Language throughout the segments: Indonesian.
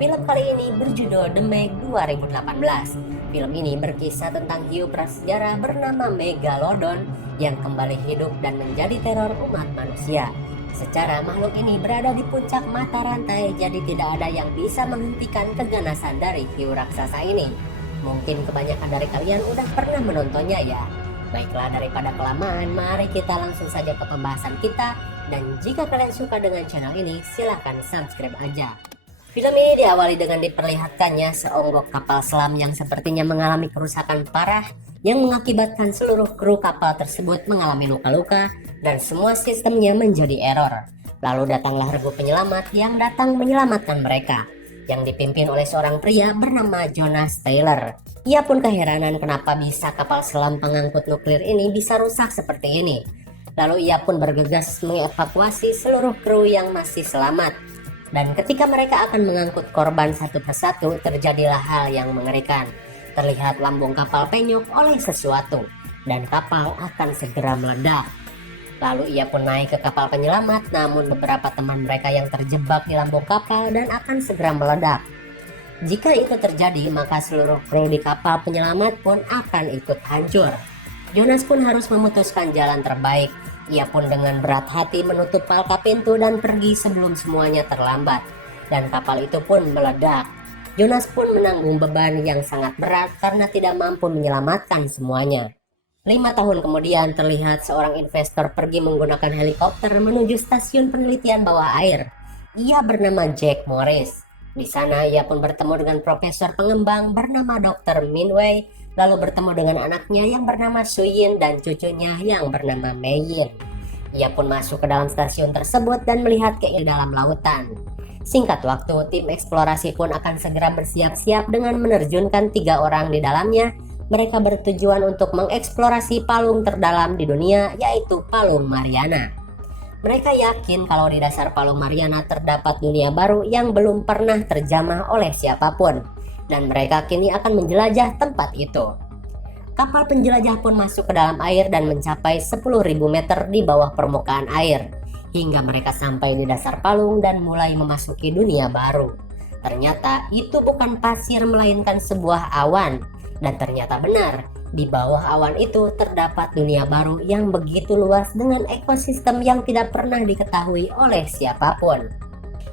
Film kali ini berjudul The Meg 2018. Film ini berkisah tentang hiu prasejarah bernama Megalodon yang kembali hidup dan menjadi teror umat manusia. Secara makhluk ini berada di puncak mata rantai, jadi tidak ada yang bisa menghentikan keganasan dari hiu raksasa ini. Mungkin kebanyakan dari kalian udah pernah menontonnya ya. Baiklah, daripada kelamaan, mari kita langsung saja ke pembahasan kita. Dan jika kalian suka dengan channel ini, silahkan subscribe aja. Film ini diawali dengan diperlihatkannya seonggok kapal selam yang sepertinya mengalami kerusakan parah yang mengakibatkan seluruh kru kapal tersebut mengalami luka-luka dan semua sistemnya menjadi error. Lalu datanglah regu penyelamat yang datang menyelamatkan mereka, yang dipimpin oleh seorang pria bernama Jonas Taylor. Ia pun keheranan kenapa bisa kapal selam pengangkut nuklir ini bisa rusak seperti ini. Lalu ia pun bergegas mengevakuasi seluruh kru yang masih selamat. Dan ketika mereka akan mengangkut korban satu persatu, terjadilah hal yang mengerikan. Terlihat lambung kapal penyok oleh sesuatu, dan kapal akan segera meledak. Lalu ia pun naik ke kapal penyelamat, namun beberapa teman mereka yang terjebak di lambung kapal dan akan segera meledak. Jika itu terjadi, maka seluruh kru di kapal penyelamat pun akan ikut hancur. Jonas pun harus memutuskan jalan terbaik. Ia pun dengan berat hati menutup palka pintu dan pergi sebelum semuanya terlambat. Dan kapal itu pun meledak. Jonas pun menanggung beban yang sangat berat karena tidak mampu menyelamatkan semuanya. 5 tahun kemudian terlihat seorang investor pergi menggunakan helikopter menuju stasiun penelitian bawah air. Ia bernama Jack Morris. Di sana ia pun bertemu dengan profesor pengembang bernama Dr. Minway, lalu bertemu dengan anaknya yang bernama Suyin dan cucunya yang bernama Meiyin. Ia pun masuk ke dalam stasiun tersebut dan melihat ke dalam lautan. Singkat waktu, tim eksplorasi pun akan segera bersiap-siap dengan menerjunkan 3 orang di dalamnya. Mereka bertujuan untuk mengeksplorasi palung terdalam di dunia, yaitu Palung Mariana. Mereka yakin kalau di dasar Palung Mariana terdapat dunia baru yang belum pernah terjamah oleh siapapun, dan mereka kini akan menjelajah tempat itu. Kapal penjelajah pun masuk ke dalam air dan mencapai 10.000 meter di bawah permukaan air, hingga mereka sampai di dasar palung dan mulai memasuki dunia baru. Ternyata itu bukan pasir melainkan sebuah awan, dan ternyata benar, di bawah awan itu terdapat dunia baru yang begitu luas dengan ekosistem yang tidak pernah diketahui oleh siapapun.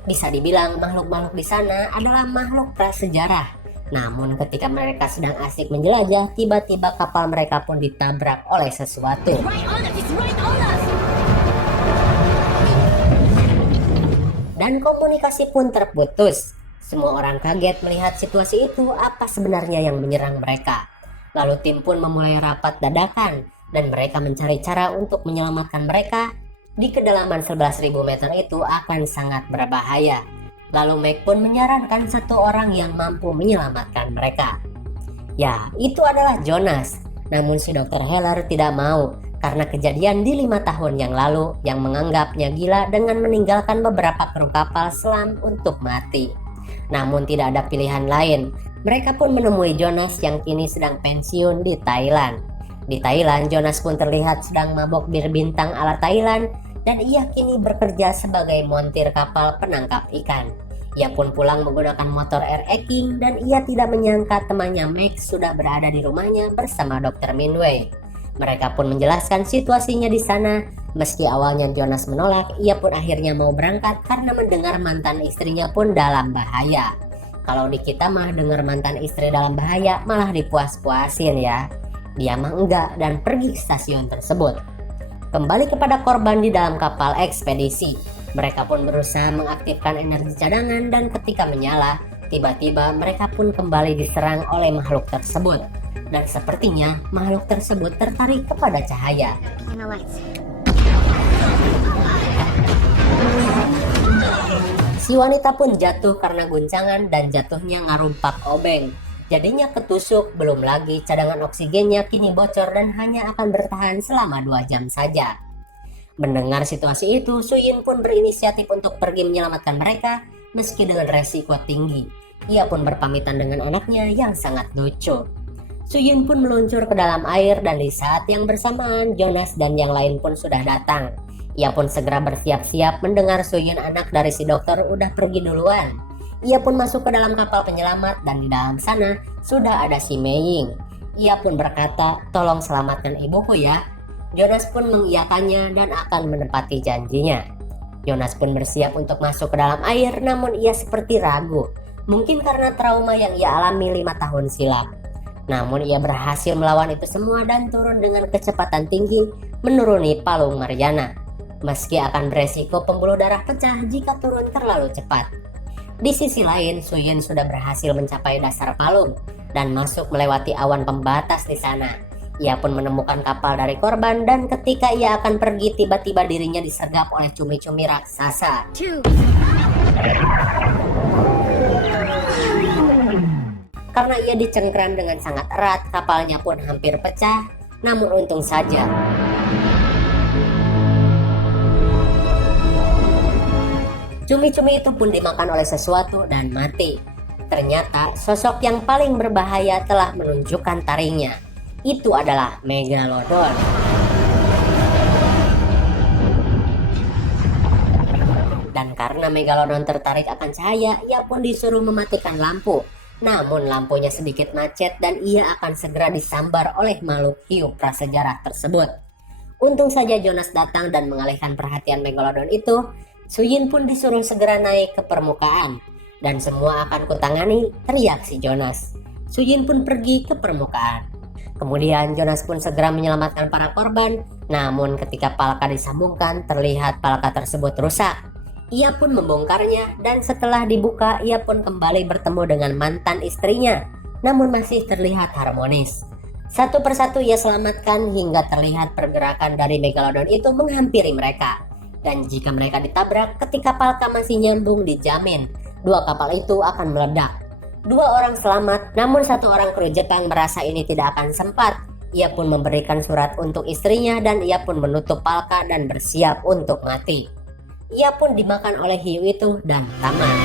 Bisa dibilang makhluk-makhluk di sana adalah makhluk prasejarah. Namun ketika mereka sedang asik menjelajah, tiba-tiba kapal mereka pun ditabrak oleh sesuatu. Dan komunikasi pun terputus. Semua orang kaget melihat situasi itu, apa sebenarnya yang menyerang mereka. Lalu tim pun memulai rapat dadakan dan mereka mencari cara untuk menyelamatkan mereka. Di kedalaman 11.000 meter itu akan sangat berbahaya. Lalu Meg pun menyarankan satu orang yang mampu menyelamatkan mereka. Ya, itu adalah Jonas. Namun si Dr. Heller tidak mau karena kejadian di 5 tahun yang lalu yang menganggapnya gila dengan meninggalkan beberapa kru kapal selam untuk mati. Namun tidak ada pilihan lain. Mereka pun menemui Jonas yang kini sedang pensiun di Thailand. Di Thailand, Jonas pun terlihat sedang mabok bir bintang ala Thailand dan ia kini bekerja sebagai montir kapal penangkap ikan. Ia pun pulang menggunakan motor Air King dan ia tidak menyangka temannya Max sudah berada di rumahnya bersama Dr. Minway. Mereka pun menjelaskan situasinya di sana. Meski awalnya Jonas menolak, ia pun akhirnya mau berangkat karena mendengar mantan istrinya pun dalam bahaya. Kalau di kita mah dengar mantan istri dalam bahaya malah dipuas-puasin ya. Dia mah enggak dan pergi ke stasiun tersebut. Kembali kepada korban di dalam kapal ekspedisi. Mereka pun berusaha mengaktifkan energi cadangan dan ketika menyala, tiba-tiba mereka pun kembali diserang oleh makhluk tersebut. Dan sepertinya makhluk tersebut tertarik kepada cahaya. Si wanita pun jatuh karena guncangan dan jatuhnya ngarumpak obeng. Jadinya ketusuk, belum lagi cadangan oksigennya kini bocor dan hanya akan bertahan selama 2 jam saja. Mendengar situasi itu, Suyin pun berinisiatif untuk pergi menyelamatkan mereka meski dengan resiko tinggi. Ia pun berpamitan dengan anaknya yang sangat lucu. Suyin pun meluncur ke dalam air dan di saat yang bersamaan Jonas dan yang lain pun sudah datang. Ia pun segera bersiap-siap mendengar Suyin anak dari si dokter udah pergi duluan. Ia pun masuk ke dalam kapal penyelamat dan di dalam sana sudah ada si Mei. Ia pun berkata, "Tolong selamatkan ibuku ya." Jonas pun mengiyakannya dan akan menepati janjinya. Jonas pun bersiap untuk masuk ke dalam air, namun ia seperti ragu. Mungkin karena trauma yang ia alami 5 tahun silam. Namun ia berhasil melawan itu semua dan turun dengan kecepatan tinggi menuruni Palung Mariana. Meski akan beresiko pembuluh darah pecah jika turun terlalu cepat. Di sisi lain, Suyin sudah berhasil mencapai dasar palung dan masuk melewati awan pembatas di sana. Ia pun menemukan kapal dari korban dan ketika ia akan pergi tiba-tiba dirinya disergap oleh cumi-cumi raksasa. Karena ia dicengkram dengan sangat erat, kapalnya pun hampir pecah, namun untung saja cumi-cumi itu pun dimakan oleh sesuatu dan mati. Ternyata sosok yang paling berbahaya telah menunjukkan taringnya. Itu adalah Megalodon. Dan karena Megalodon tertarik akan cahaya, ia pun disuruh mematikan lampu. Namun lampunya sedikit macet dan ia akan segera disambar oleh makhluk hiu prasejarah tersebut. Untung saja Jonas datang dan mengalihkan perhatian Megalodon itu. Suyin pun disuruh segera naik ke permukaan. Dan semua akan kutangani, teriak si Jonas. Suyin pun pergi ke permukaan. Kemudian Jonas pun segera menyelamatkan para korban. Namun ketika palka disambungkan, terlihat palka tersebut rusak. Ia pun membongkarnya dan setelah dibuka ia pun kembali bertemu dengan mantan istrinya. Namun masih terlihat harmonis. Satu persatu ia selamatkan hingga terlihat pergerakan dari Megalodon itu menghampiri mereka. Dan jika mereka ditabrak ketika palka masih nyambung, dijamin 2 kapal itu akan meledak. 2 orang selamat, namun 1 orang kru Jepang merasa ini tidak akan sempat. Ia pun memberikan surat untuk istrinya dan ia pun menutup palka dan bersiap untuk mati. Ia pun dimakan oleh hiu itu dan tamat.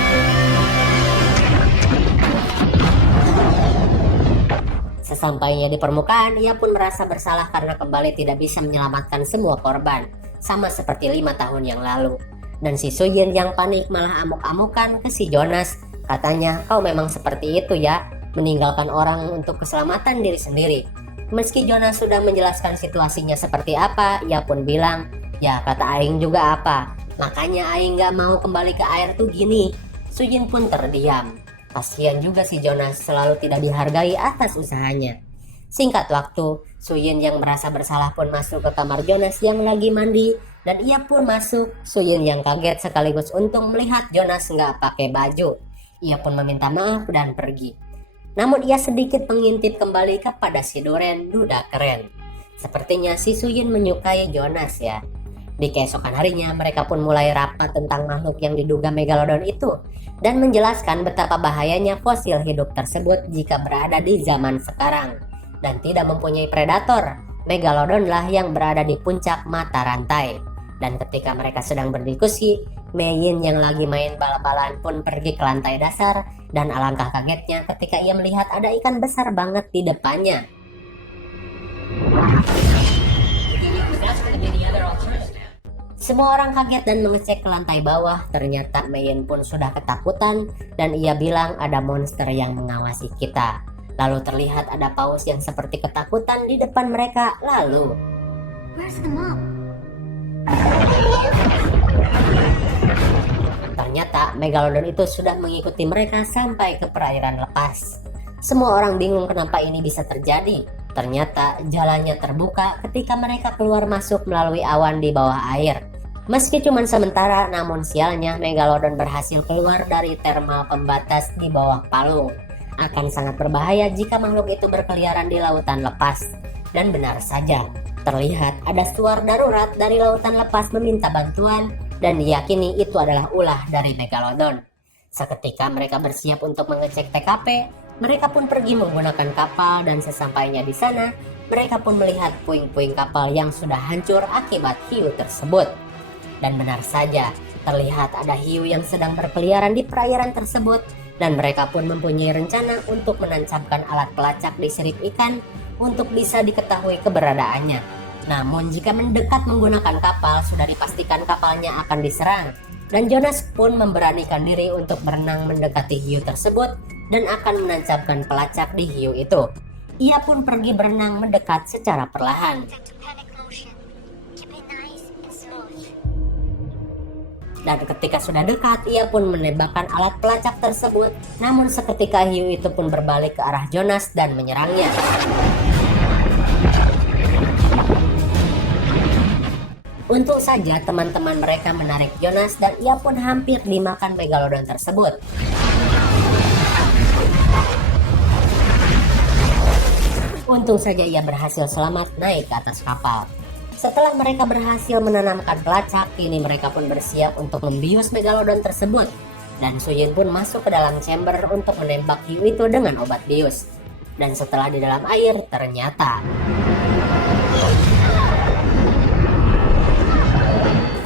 Sesampainya di permukaan, ia pun merasa bersalah karena kembali tidak bisa menyelamatkan semua korban. Sama seperti 5 tahun yang lalu. Dan si Suyin yang panik malah amuk-amukan ke si Jonas. Katanya, "Kau memang seperti itu ya, meninggalkan orang untuk keselamatan diri sendiri." Meski Jonas sudah menjelaskan situasinya seperti apa, ia pun bilang, "Ya kata Aing juga apa, makanya Aing gak mau kembali ke air tuh gini." Suyin pun terdiam. Kasihan juga si Jonas selalu tidak dihargai atas usahanya. Singkat waktu, Suyin yang merasa bersalah pun masuk ke kamar Jonas yang lagi mandi dan ia pun masuk. Suyin yang kaget sekaligus untung melihat Jonas nggak pakai baju. Ia pun meminta maaf dan pergi. Namun ia sedikit mengintip kembali kepada si Duren, duda keren. Sepertinya si Suyin menyukai Jonas ya. Di keesokan harinya mereka pun mulai rapat tentang makhluk yang diduga Megalodon itu dan menjelaskan betapa bahayanya fosil hidup tersebut jika berada di zaman sekarang. Dan tidak mempunyai predator. Megalodon lah yang berada di puncak mata rantai. Dan ketika mereka sedang berdiskusi, Mein yang lagi main bal-balan pun pergi ke lantai dasar. Dan alangkah kagetnya ketika ia melihat ada ikan besar banget di depannya. Semua orang kaget dan mengecek ke lantai bawah. Ternyata Mein pun sudah ketakutan dan ia bilang ada monster yang mengawasi kita. Lalu terlihat ada paus yang seperti ketakutan di depan mereka. Lalu, "Where's the mom?" Ternyata Megalodon itu sudah mengikuti mereka sampai ke perairan lepas. Semua orang bingung kenapa ini bisa terjadi. Ternyata jalannya terbuka ketika mereka keluar masuk melalui awan di bawah air. Meski cuma sementara, namun sialnya Megalodon berhasil keluar dari termal pembatas di bawah palung. Akan sangat berbahaya jika makhluk itu berkeliaran di lautan lepas. Dan benar saja, terlihat ada suar darurat dari lautan lepas meminta bantuan dan diyakini itu adalah ulah dari Megalodon. Seketika mereka bersiap untuk mengecek TKP, mereka pun pergi menggunakan kapal dan sesampainya di sana, mereka pun melihat puing-puing kapal yang sudah hancur akibat hiu tersebut. Dan benar saja, terlihat ada hiu yang sedang berkeliaran di perairan tersebut. Dan mereka pun mempunyai rencana untuk menancapkan alat pelacak di sirip ikan untuk bisa diketahui keberadaannya. Namun jika mendekat menggunakan kapal, sudah dipastikan kapalnya akan diserang. Dan Jonas pun memberanikan diri untuk berenang mendekati hiu tersebut dan akan menancapkan pelacak di hiu itu. Ia pun pergi berenang mendekat secara perlahan. Dan ketika sudah dekat, ia pun menembakkan alat pelacak tersebut. Namun seketika hiu itu pun berbalik ke arah Jonas dan menyerangnya. Untung saja teman-teman mereka menarik Jonas dan ia pun hampir dimakan megalodon tersebut. Untung saja ia berhasil selamat naik ke atas kapal. Setelah mereka berhasil menanamkan pelacak, kini mereka pun bersiap untuk membius megalodon tersebut. Dan Suyin pun masuk ke dalam chamber untuk menembak hiu itu dengan obat bius. Dan setelah di dalam air, ternyata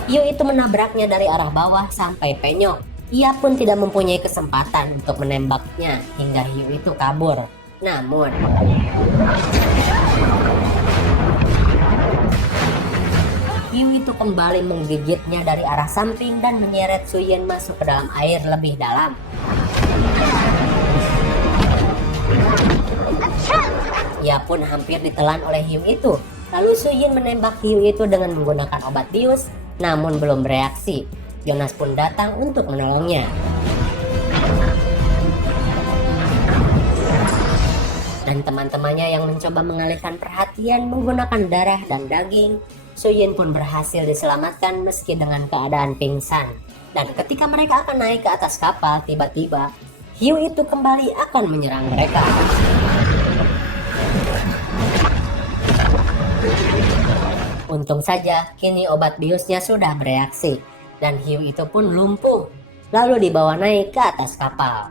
hiu itu menabraknya dari arah bawah sampai penyok. Ia pun tidak mempunyai kesempatan untuk menembaknya hingga hiu itu kabur. Namun hiu itu kembali menggigitnya dari arah samping dan menyeret Suyin masuk ke dalam air lebih dalam. Ia pun hampir ditelan oleh hiu itu. Lalu Suyin menembak hiu itu dengan menggunakan obat bius, namun belum bereaksi. Jonas pun datang untuk menolongnya. Dan teman-temannya yang mencoba mengalihkan perhatian menggunakan darah dan daging, Suyin pun berhasil diselamatkan meski dengan keadaan pingsan. Dan ketika mereka akan naik ke atas kapal, tiba-tiba hiu itu kembali akan menyerang mereka. Untung saja kini obat biusnya sudah bereaksi dan hiu itu pun lumpuh, lalu dibawa naik ke atas kapal.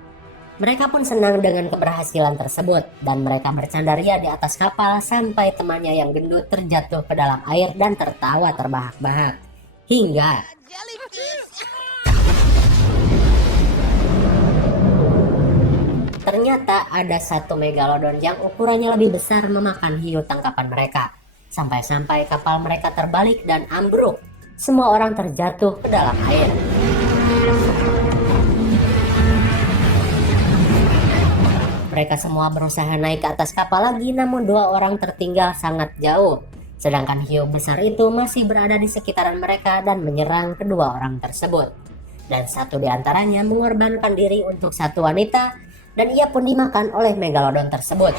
Mereka pun senang dengan keberhasilan tersebut dan mereka bercandaria di atas kapal sampai temannya yang gendut terjatuh ke dalam air dan tertawa terbahak-bahak. Hingga ternyata ada satu megalodon yang ukurannya lebih besar memakan hiu tangkapan mereka. Sampai-sampai kapal mereka terbalik dan ambruk. Semua orang terjatuh ke dalam air. Mereka semua berusaha naik ke atas kapal lagi, namun dua orang tertinggal sangat jauh. Sedangkan hiu besar itu masih berada di sekitaran mereka dan menyerang kedua orang tersebut. Dan satu di antaranya mengorbankan diri untuk satu wanita, dan ia pun dimakan oleh megalodon tersebut.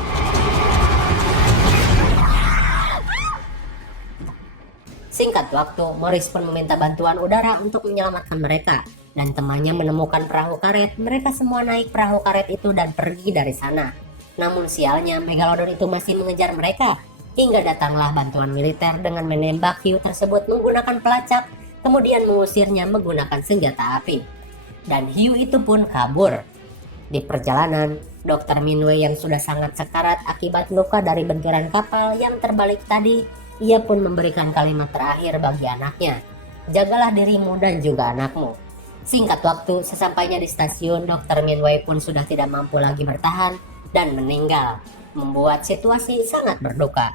Singkat waktu, Morris pun meminta bantuan udara untuk menyelamatkan mereka. Dan temannya menemukan perahu karet. Mereka semua naik perahu karet itu dan pergi dari sana. Namun sialnya, megalodon itu masih mengejar mereka. Hingga datanglah bantuan militer dengan menembak hiu tersebut menggunakan pelacak, kemudian mengusirnya menggunakan senjata api. Dan hiu itu pun kabur. Di perjalanan, Dr. Minwei yang sudah sangat sekarat akibat luka dari benturan kapal yang terbalik tadi, ia pun memberikan kalimat terakhir bagi anaknya. Jagalah dirimu dan juga anakmu. Singkat waktu, sesampainya di stasiun, Dr. Minwei pun sudah tidak mampu lagi bertahan dan meninggal, membuat situasi sangat berduka.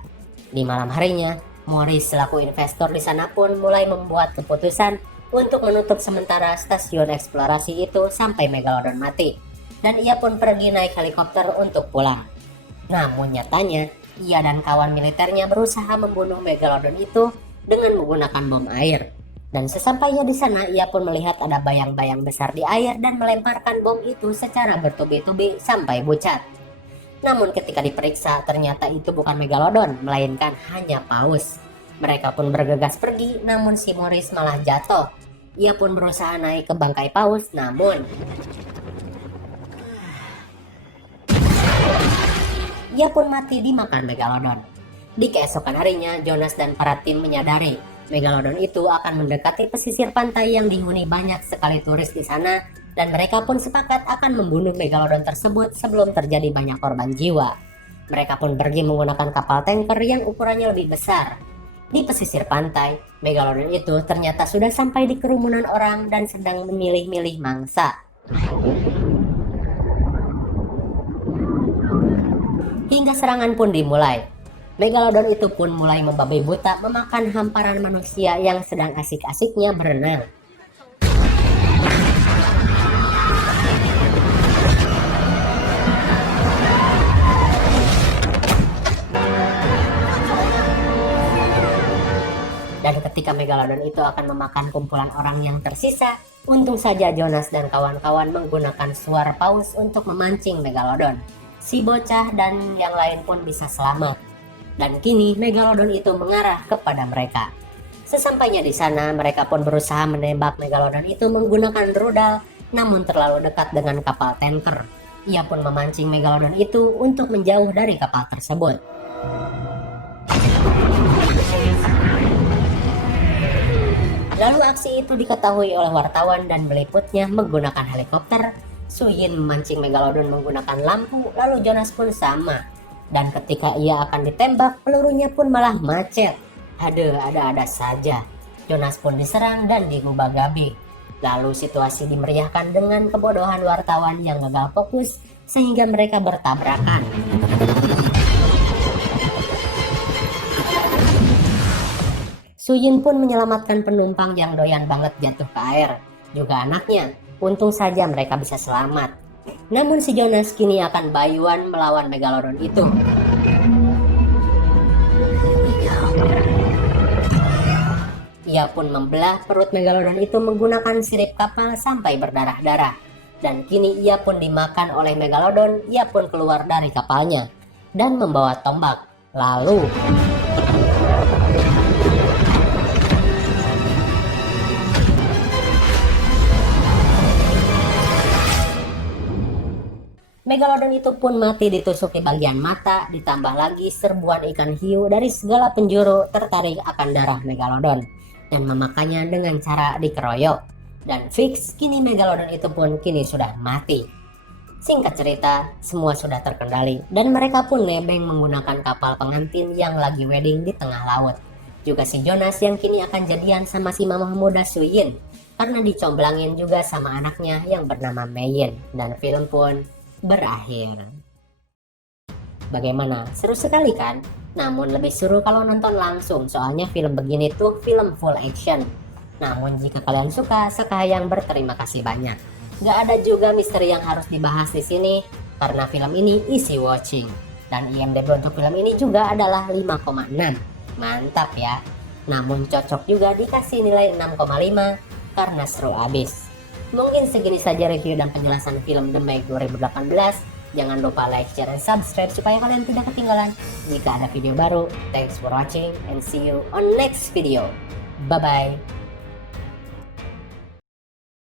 Di malam harinya, Morris selaku investor di sana pun mulai membuat keputusan untuk menutup sementara stasiun eksplorasi itu sampai megalodon mati. Dan ia pun pergi naik helikopter untuk pulang. Namun nyatanya, ia dan kawan militernya berusaha membunuh megalodon itu dengan menggunakan bom air. Dan sesampainya di sana, ia pun melihat ada bayang-bayang besar di air dan melemparkan bom itu secara bertubi-tubi sampai bucat. Namun ketika diperiksa, ternyata itu bukan megalodon, melainkan hanya paus. Mereka pun bergegas pergi, namun si Morris malah jatuh. Ia pun berusaha naik ke bangkai paus, namun ia pun mati dimakan megalodon. Di keesokan harinya, Jonas dan para tim menyadari megalodon itu akan mendekati pesisir pantai yang dihuni banyak sekali turis di sana, dan mereka pun sepakat akan membunuh megalodon tersebut sebelum terjadi banyak korban jiwa. Mereka pun pergi menggunakan kapal tanker yang ukurannya lebih besar. Di pesisir pantai, megalodon itu ternyata sudah sampai di kerumunan orang dan sedang memilih-milih mangsa. Hingga serangan pun dimulai. Megalodon itu pun mulai membabi buta memakan hamparan manusia yang sedang asik-asiknya berenang. Dan ketika Megalodon itu akan memakan kumpulan orang yang tersisa, untung saja Jonas dan kawan-kawan menggunakan suara paus untuk memancing Megalodon. Si bocah dan yang lain pun bisa selamat. Dan kini Megalodon itu mengarah kepada mereka. Sesampainya di sana, mereka pun berusaha menembak Megalodon itu menggunakan rudal, namun terlalu dekat dengan kapal tanker. Ia pun memancing Megalodon itu untuk menjauh dari kapal tersebut. Lalu aksi itu diketahui oleh wartawan dan meliputnya menggunakan helikopter. Suyin memancing Megalodon menggunakan lampu, lalu Jonas pun sama. Dan ketika ia akan ditembak, pelurunya pun malah macet. Ada-ada saja. Jonas pun diserang dan digubah-gabi. Lalu situasi dimeriahkan dengan kebodohan wartawan yang gagal fokus sehingga mereka bertabrakan. Suyin pun menyelamatkan penumpang yang doyan banget jatuh ke air, juga anaknya. Untung saja mereka bisa selamat. Namun si Jonas kini akan bayuan melawan Megalodon itu. Ia pun membelah perut Megalodon itu menggunakan sirip kapal sampai berdarah-darah. Dan kini ia pun dimakan oleh Megalodon. Ia pun keluar dari kapalnya dan membawa tombak. Lalu Megalodon itu pun mati ditusuk di bagian mata, ditambah lagi serbuan ikan hiu dari segala penjuru tertarik akan darah Megalodon dan memakannya dengan cara dikeroyok. Dan fix, kini Megalodon itu pun kini sudah mati. Singkat cerita, semua sudah terkendali dan mereka pun nebeng menggunakan kapal pengantin yang lagi wedding di tengah laut. Juga si Jonas yang kini akan jadian sama si mama muda Suyin karena dicomblangin juga sama anaknya yang bernama Meyin. Dan film pun berakhir. Bagaimana? Seru sekali kan? Namun lebih seru kalau nonton langsung, soalnya film begini tuh film full action. Namun jika kalian suka, sekalian berterima kasih banyak. Gak ada juga misteri yang harus dibahas di sini karena film ini easy watching. Dan IMDb untuk film ini juga adalah 5,6. Mantap ya. Namun cocok juga dikasih nilai 6,5 karena seru abis. Mungkin segini saja review dan penjelasan film The Meg 2018. Jangan lupa like, share, dan subscribe supaya kalian tidak ketinggalan jika ada video baru. Thanks for watching and see you on next video. Bye-bye.